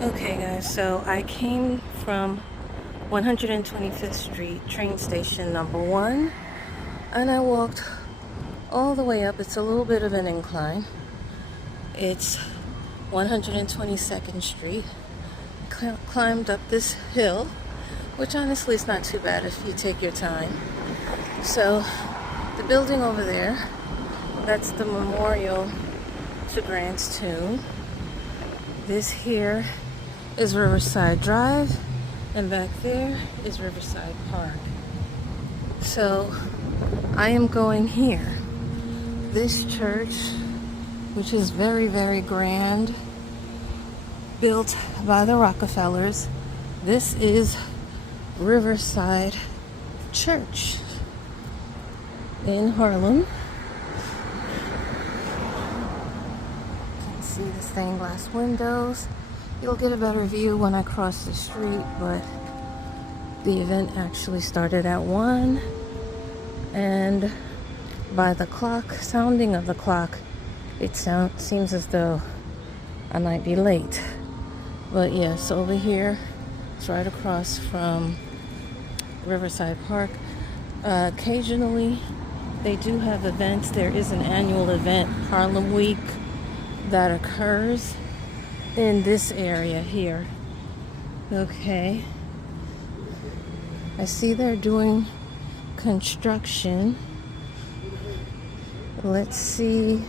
Okay guys, so I came from 125th Street, train station number 1, and I walked all the way up. It's a little bit of an incline. It's 122nd Street. Climbed up this hill, which honestly is not too bad if you take your time. So the building over there, that's the memorial to Grant's tomb. This here is Riverside Drive, and back there is Riverside Park. So I am going here. This church, which is very, very grand, built by the Rockefellers. This is Riverside Church in Harlem. You can see the stained glass windows. You'll get a better view when I cross the street, but the event actually started at 1, and by the clock, sounding of the clock, it seems as though I might be late. But yes, over here, it's right across from Riverside Park. Occasionally, they do have events. There is an annual event, Harlem Week, that occurs in this area here. Okay. I see they're doing construction. Let's see.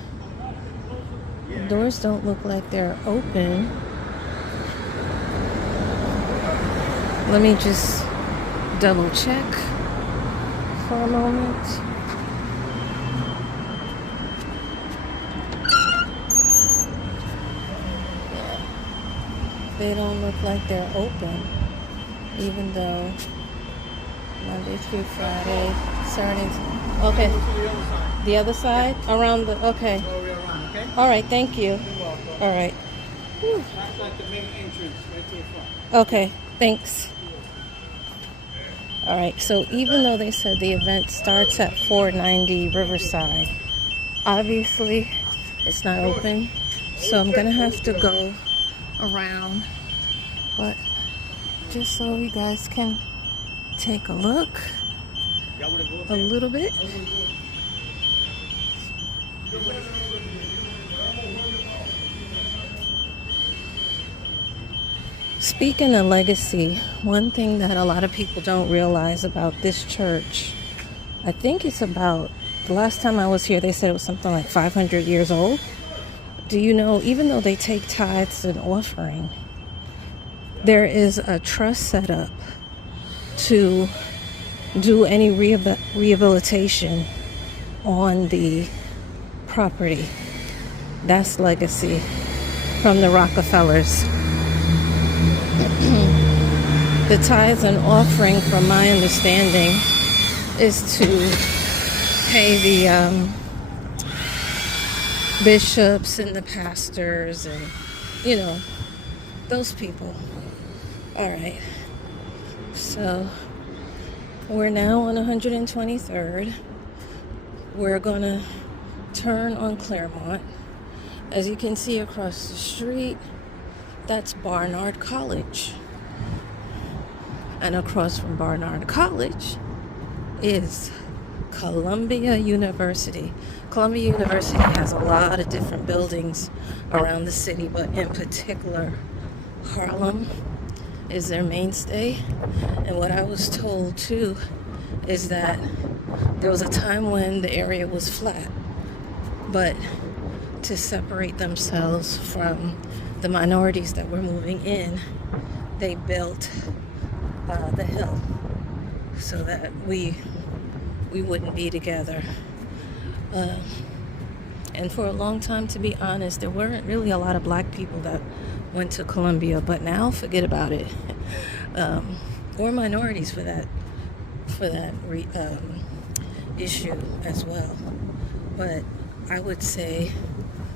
The doors don't look like they're open. Let me just double check for a moment. They don't look like they're open, even though Monday through Friday, Saturday. Okay. The other side? Around the, okay. All right, thank you. All right. That's like the main entrance right to the front. Okay, thanks. All right, so even though they said the event starts at 490 Riverside, obviously it's not open, so I'm gonna have to go around, but just so you guys can take a look a little bit. Speaking of legacy, one thing that a lot of people don't realize about this church, I think it's about, the last time I was here, they said it was something like 500 years old. Do you know, even though they take tithes and offering, there is a trust set up to do any rehabilitation on the property. That's legacy from the Rockefellers. The tithes and offering, from my understanding, is to pay the bishops and the pastors and, you know, those people. All right. So we're now on 123rd. We're going to turn on Claremont. As you can see across the street, that's Barnard College. And across from Barnard College is Columbia University. Columbia University has a lot of different buildings around the city, but in particular, Harlem is their mainstay. And what I was told too is that there was a time when the area was flat, but to separate themselves from the minorities that were moving in, they built the hill so that we wouldn't be together. And for a long time, to be honest, there weren't really a lot of black people that went to Columbia, but now forget about it. Or minorities for that issue as well. But I would say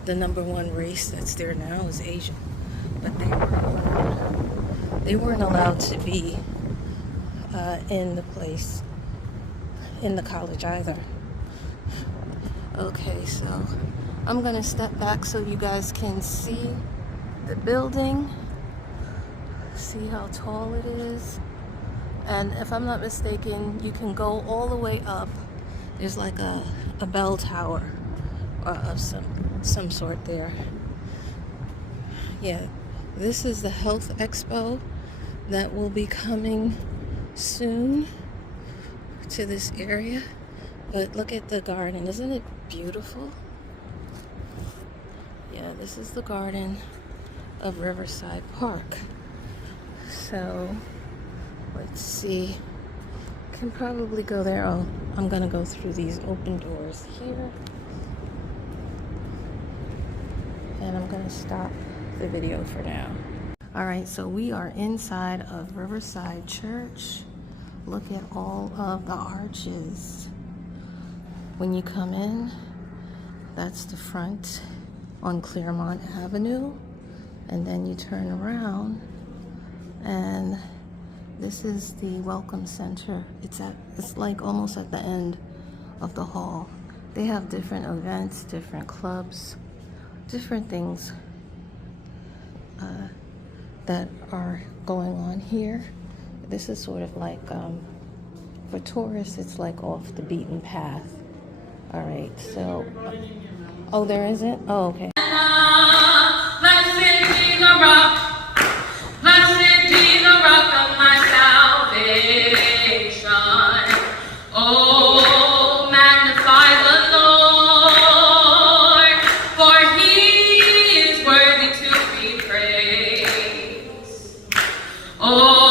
the number one race that's there now is Asian, but they weren't allowed to be in the college either. Okay, so I'm gonna step back so you guys can see the building. see how tall it is. And if I'm not mistaken, you can go all the way up. There's like a bell tower of some sort there. Yeah, this is the health expo that will be coming soon to this area. But look at the garden. Isn't it beautiful? Yeah, this is the garden of Riverside Park. So let's see. Can probably go there. Oh, I'm gonna go through these open doors here. And I'm gonna stop the video for now. All right, so we are inside of Riverside Church. Look at all of the arches. When you come in, that's the front on Claremont Avenue. And then you turn around and this is the Welcome Center. It's like almost at the end of the hall. They have different events, different clubs, different things that are going on here. This is sort of like, for tourists, it's like off the beaten path. All right, so, oh, there isn't? Oh, okay. Blessed be the rock of my salvation. Oh, magnify the Lord, for he is worthy to be praised. Oh,